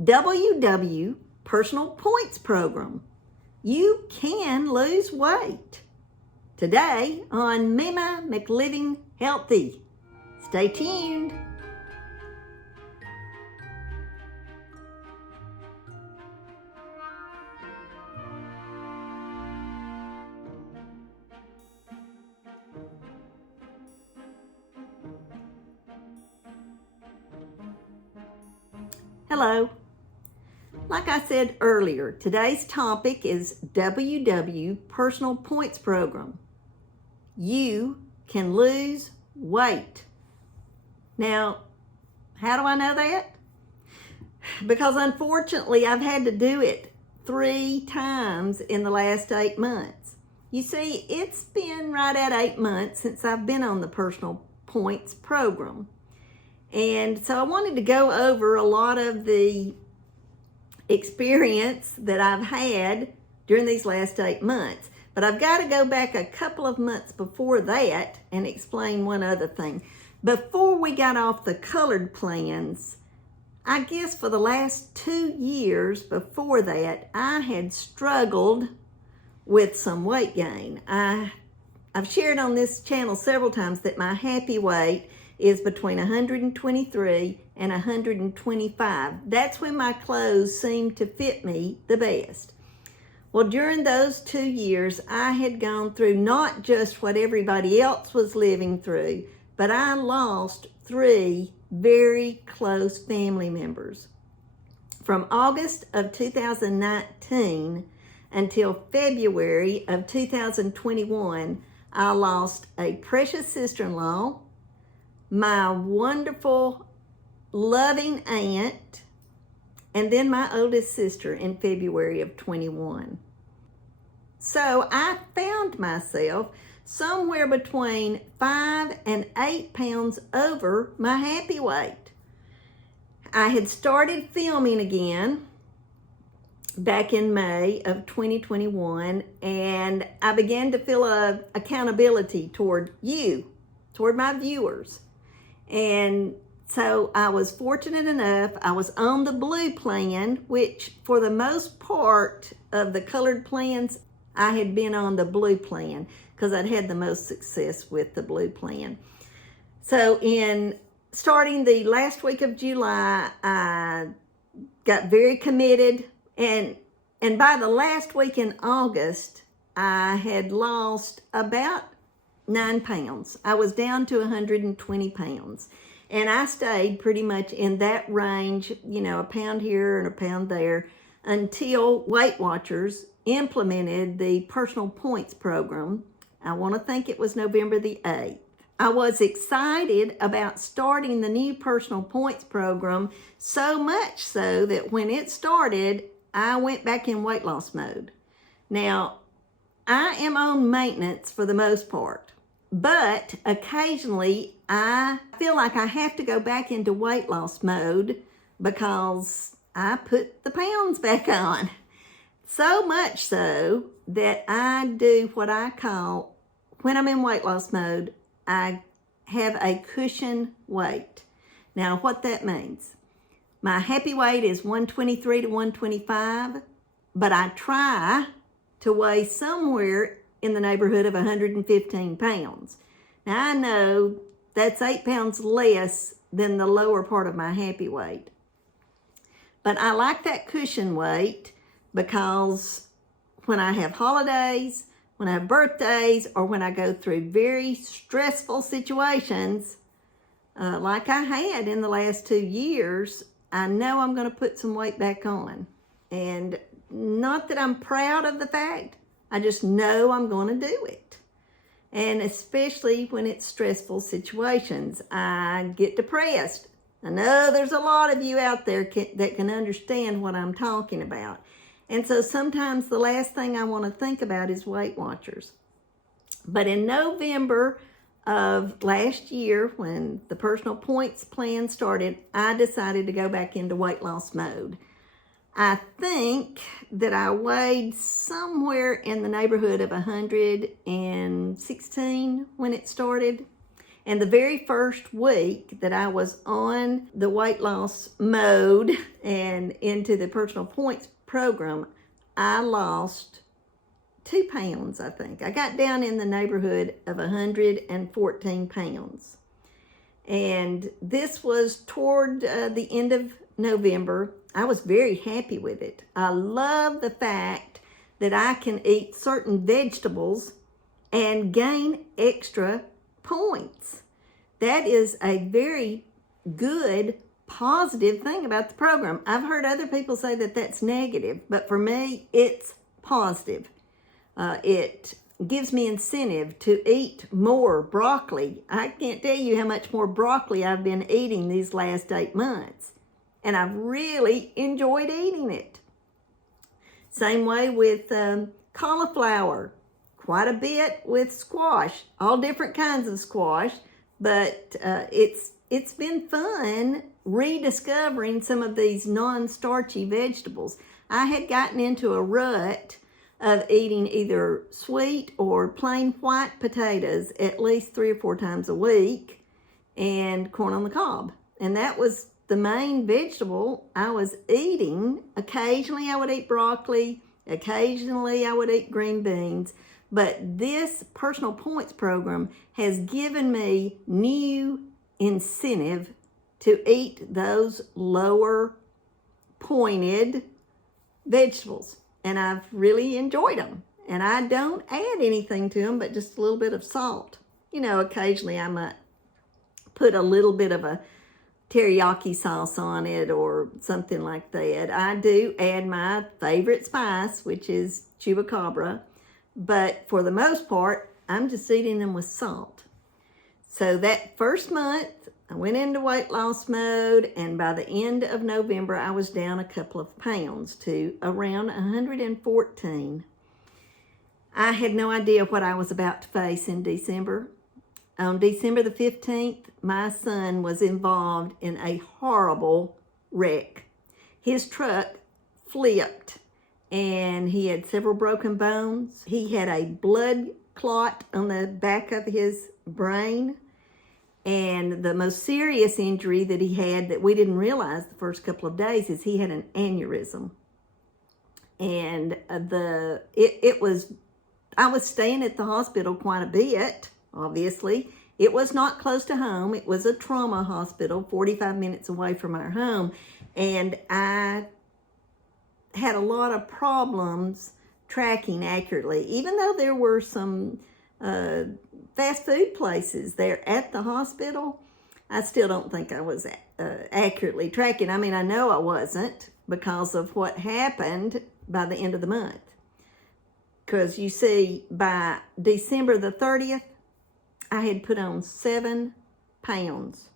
WW Personal Points Program. You can lose weight. Today on Meema Mc Living Healthy. Stay tuned. Hello. Like I said earlier, today's topic is WW Personal Points Program. You can lose weight. Now, how do I know that? Because unfortunately, I've had to do it 3 times in the last 8 months. You see, it's been right at 8 months since I've been on the Personal Points Program. And so I wanted to go over a lot of the experience that I've had during these last 8 months. But I've got to go back a couple of months before that and explain one other thing. Before we got off the colored plans, I guess for the last 2 years before that, I had struggled with some weight gain. I've shared on this channel several times that my happy weight is between 123 and 125. That's when my clothes seem to fit me the best. Well, during those 2 years, I had gone through not just what everybody else was living through, but I lost 3 very close family members. From August of 2019 until February of 2021, I lost a precious sister-in-law, my wonderful, loving aunt, and then my oldest sister in February of 21. So I found myself somewhere between 5 and 8 pounds over my happy weight. I had started filming again back in May of 2021, and I began to feel accountability toward my viewers. And so I was fortunate enough, I was on the blue plan, which for the most part of the colored plans, I had been on the blue plan because I'd had the most success with the blue plan. So in starting the last week of July, I got very committed, and by the last week in August, I had lost about 9 pounds. I was down to 120 pounds. And I stayed pretty much in that range, a pound here and a pound there, until Weight Watchers implemented the Personal Points Program. I want to think it was November the 8th. I was excited about starting the new Personal Points Program, so much so that when it started, I went back in weight loss mode. Now, I am on maintenance for the most part, but occasionally I feel like I have to go back into weight loss mode because I put the pounds back on. So much so that I do what I call, when I'm in weight loss mode, I have a cushion weight. Now, what that means, my happy weight is 123 to 125, but I try to weigh somewhere in the neighborhood of 115 pounds. Now, I know that's 8 pounds less than the lower part of my happy weight. But I like that cushion weight because when I have holidays, when I have birthdays, or when I go through very stressful situations, like I had in the last 2 years, I know I'm going to put some weight back on. And not that I'm proud of the fact, I just know I'm going to do it. And especially when it's stressful situations, I get depressed. I know there's a lot of you out there that can understand what I'm talking about. And so sometimes the last thing I want to think about is Weight Watchers. But in November of last year, when the Personal Points plan started, I decided to go back into weight loss mode. I think that I weighed somewhere in the neighborhood of 116 when it started. And the very first week that I was on the weight loss mode and into the personal points program, I lost 2 pounds, I think. I got down in the neighborhood of 114 pounds. And this was toward the end of November. I was very happy with it. I love the fact that I can eat certain vegetables and gain extra points. That is a very good, positive thing about the program. I've heard other people say that that's negative, but for me, it's positive. It gives me incentive to eat more broccoli. I can't tell you how much more broccoli I've been eating these last 8 months, and I've really enjoyed eating it. Same way with cauliflower, quite a bit with squash, all different kinds of squash, but it's been fun rediscovering some of these non-starchy vegetables. I had gotten into a rut of eating either sweet or plain white potatoes at least 3 or 4 times a week, and corn on the cob. And that was the main vegetable I was eating. Occasionally I would eat broccoli, occasionally I would eat green beans, but this personal points program has given me new incentive to eat those lower pointed vegetables. And I've really enjoyed them. And I don't add anything to them but just a little bit of salt. You know, occasionally I might put a little bit of a teriyaki sauce on it or something like that. I do add my favorite spice, which is chupacabra. But for the most part, I'm just eating them with salt. So that first month, I went into weight loss mode, and by the end of November, I was down a couple of pounds to around 114. I had no idea what I was about to face in December. On December the 15th, my son was involved in a horrible wreck. His truck flipped, and he had several broken bones. He had a blood clot on the back of his brain. And the most serious injury that he had that we didn't realize the first couple of days is he had an aneurysm. And I was staying at the hospital quite a bit, obviously. It was not close to home. It was a trauma hospital, 45 minutes away from our home. And I had a lot of problems tracking accurately, even though there were some fast food places there at the hospital. I still don't think I was accurately tracking. I mean, I know I wasn't because of what happened by the end of the month. Because you see, by December the 30th, I had put on 7 pounds.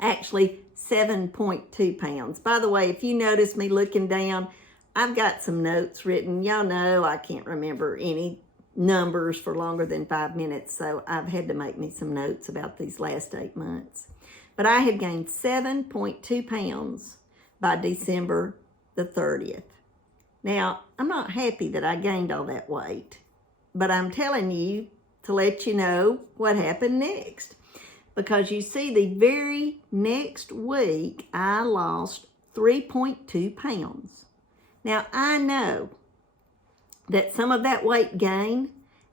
Actually, 7.2 pounds. By the way, if you notice me looking down, I've got some notes written. Y'all know I can't remember any numbers for longer than 5 minutes, so I've had to make me some notes about these last 8 months. But I had gained 7.2 pounds by December the 30th. Now, I'm not happy that I gained all that weight, but I'm telling you to let you know what happened next. Because you see, the very next week, I lost 3.2 pounds. Now, I know that some of that weight gain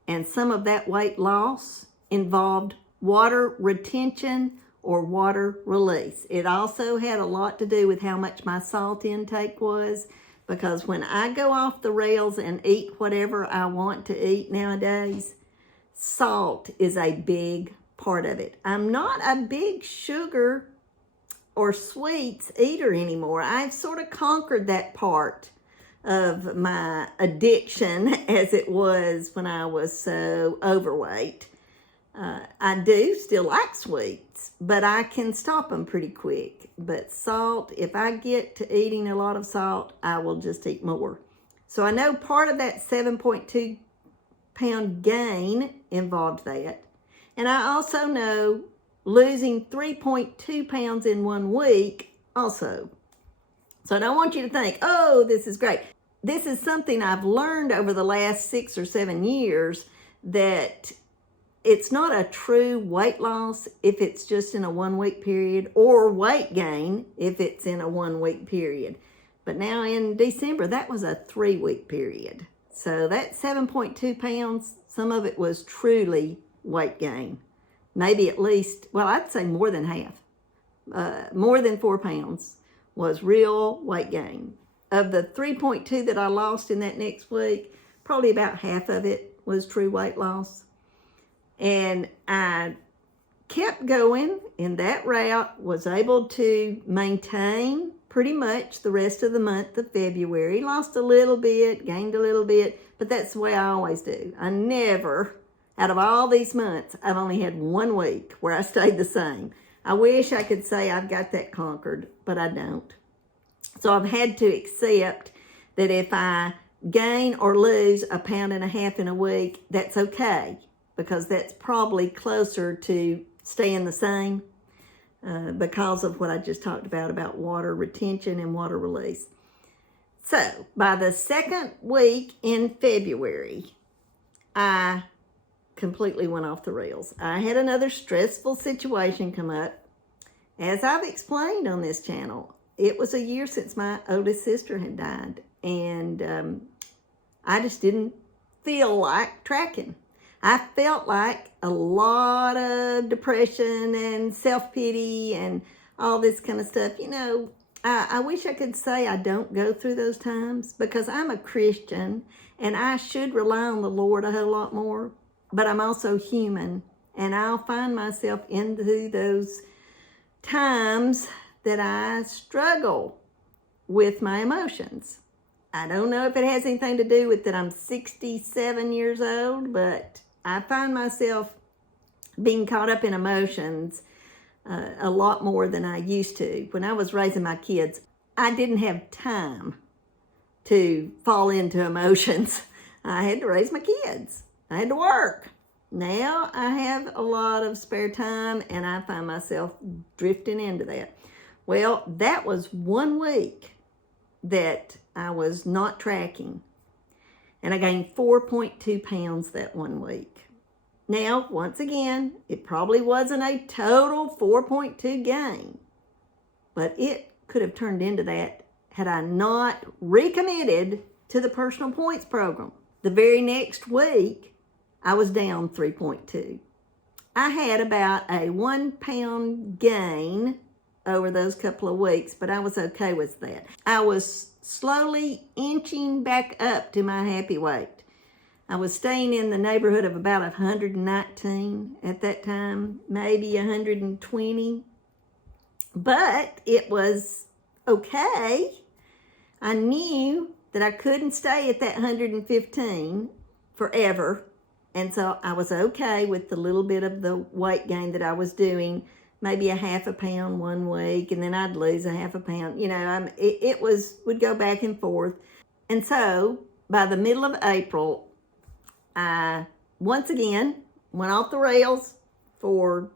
and some of that weight loss involved water retention or water release. It also had a lot to do with how much my salt intake was, because when I go off the rails and eat whatever I want to eat nowadays, salt is a big part of it. I'm not a big sugar or sweets eater anymore. I've sort of conquered that part of my addiction as it was when I was so overweight. I do still like sweets, but I can stop them pretty quick. But salt, if I get to eating a lot of salt, I will just eat more. So I know part of that 7.2 pound gain involved that. And I also know losing 3.2 pounds in 1 week also. So I don't want you to think, oh, this is great. This is something I've learned over the last 6 or 7 years, that it's not a true weight loss if it's just in a 1 week period, or weight gain if it's in a 1 week period. But now in December, that was a 3 week period. So that 7.2 pounds, some of it was truly weight gain. Maybe at least, well, I'd say more than half. More than 4 pounds was real weight gain. Of the 3.2 that I lost in that next week, probably about half of it was true weight loss. And I kept going in that route, was able to maintain pretty much the rest of the month of February. Lost a little bit, gained a little bit, but that's the way I always do. I never, out of all these months, I've only had 1 week where I stayed the same. I wish I could say I've got that conquered, but I don't. So I've had to accept that if I gain or lose 1.5 pounds in a week, that's okay, because that's probably closer to staying the same because of what I just talked about water retention and water release. So by the 2nd week in February, I completely went off the rails. I had another stressful situation come up. As I've explained on this channel, it was a year since my oldest sister had died, and I just didn't feel like tracking. I felt like a lot of depression and self-pity and all this kind of stuff. You know, I wish I could say I don't go through those times, because I'm a Christian and I should rely on the Lord a whole lot more, but I'm also human, and I'll find myself into those times that I struggle with my emotions. I don't know if it has anything to do with that I'm 67 years old, but I find myself being caught up in emotions a lot more than I used to. When I was raising my kids, I didn't have time to fall into emotions. I had to raise my kids. I had to work. Now I have a lot of spare time, and I find myself drifting into that. Well, that was 1 week that I was not tracking, and I gained 4.2 pounds that 1 week. Now, once again, it probably wasn't a total 4.2 gain, but it could have turned into that had I not recommitted to the personal points program. The very next week, I was down 3.2. I had about a 1 pound gain over those couple of weeks, but I was okay with that. I was slowly inching back up to my happy weight. I was staying in the neighborhood of about 119 at that time, maybe 120, but it was okay. I knew that I couldn't stay at that 115 forever, and so I was okay with the little bit of the weight gain that I was doing, maybe 0.5 pound 1 week, and then I'd lose 0.5 pound. You know, it would go back and forth. And so by the middle of April, I once again went off the rails for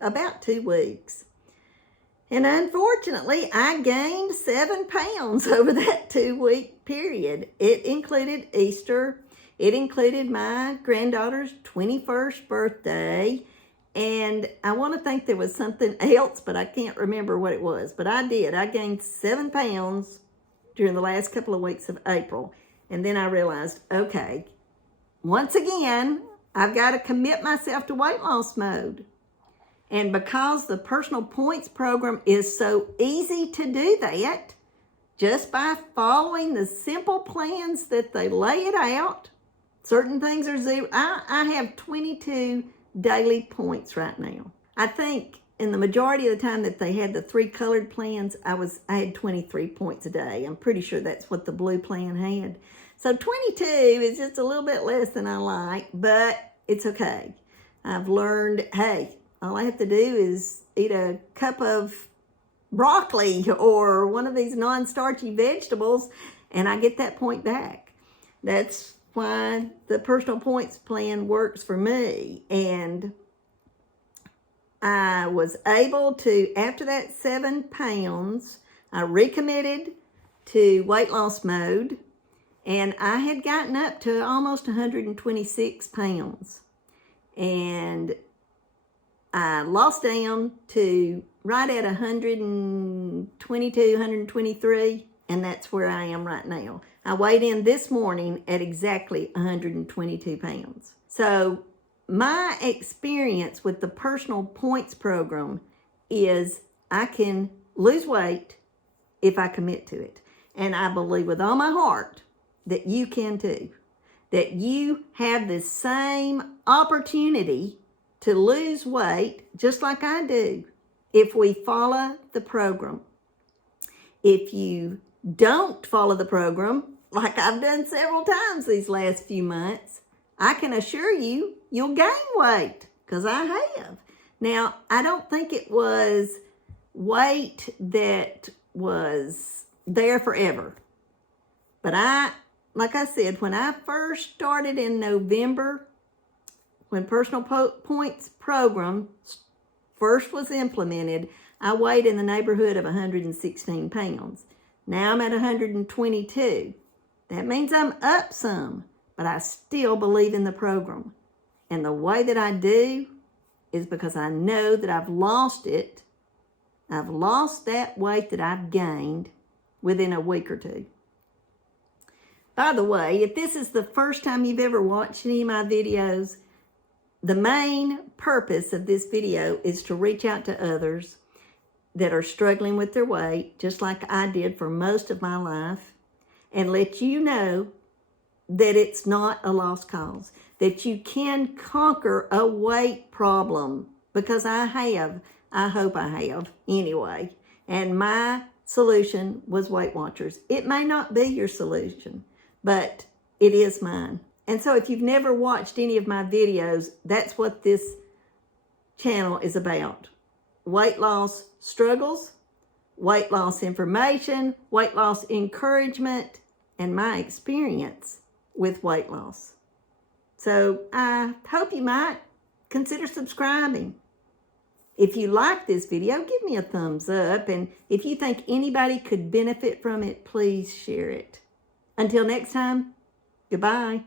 about 2 weeks. And unfortunately, I gained 7 pounds over that 2 week period. It included Easter. It included my granddaughter's 21st birthday. And I want to think there was something else, but I can't remember what it was. But I did. I gained 7 pounds during the last couple of weeks of April. And then I realized, okay, once again, I've got to commit myself to weight loss mode. And because the personal points program is so easy to do that, just by following the simple plans that they lay it out, certain things are zero. I have 22 daily points right now. I think in the majority of the time that they had the 3 colored plans, I had 23 points a day. I'm pretty sure that's what the blue plan had. So 22 is just a little bit less than I like, but it's okay. I've learned, hey, all I have to do is eat a cup of broccoli or one of these non-starchy vegetables, and I get that point back. That's why the personal points plan works for me. And I was able to, after that 7 pounds, I recommitted to weight loss mode, and I had gotten up to almost 126 pounds. and I lost down to right at 122, 123, and that's where I am right now. I weighed in this morning at exactly 122 pounds. So my experience with the Personal Points program is I can lose weight if I commit to it. And I believe with all my heart that you can too. That you have the same opportunity to lose weight just like I do if we follow the program. If you don't follow the program, like I've done several times these last few months, I can assure you, you'll gain weight, because I have. Now, I don't think it was weight that was there forever. But like I said, when I first started in November, when Personal Points program first was implemented, I weighed in the neighborhood of 116 pounds. Now I'm at 122. That means I'm up some, but I still believe in the program. And the way that I do is because I know that I've lost it. I've lost that weight that I've gained within a week or two. By the way, if this is the first time you've ever watched any of my videos, the main purpose of this video is to reach out to others that are struggling with their weight, just like I did for most of my life, and let you know that it's not a lost cause, that you can conquer a weight problem, because I have. I hope I have anyway. And my solution was Weight Watchers. It may not be your solution, but it is mine. And so if you've never watched any of my videos, that's what this channel is about. Weight loss struggles, weight loss information, weight loss encouragement, and my experience with weight loss. So I hope you might consider subscribing. If you like this video, give me a thumbs up. And if you think anybody could benefit from it, please share it. Until next time, goodbye.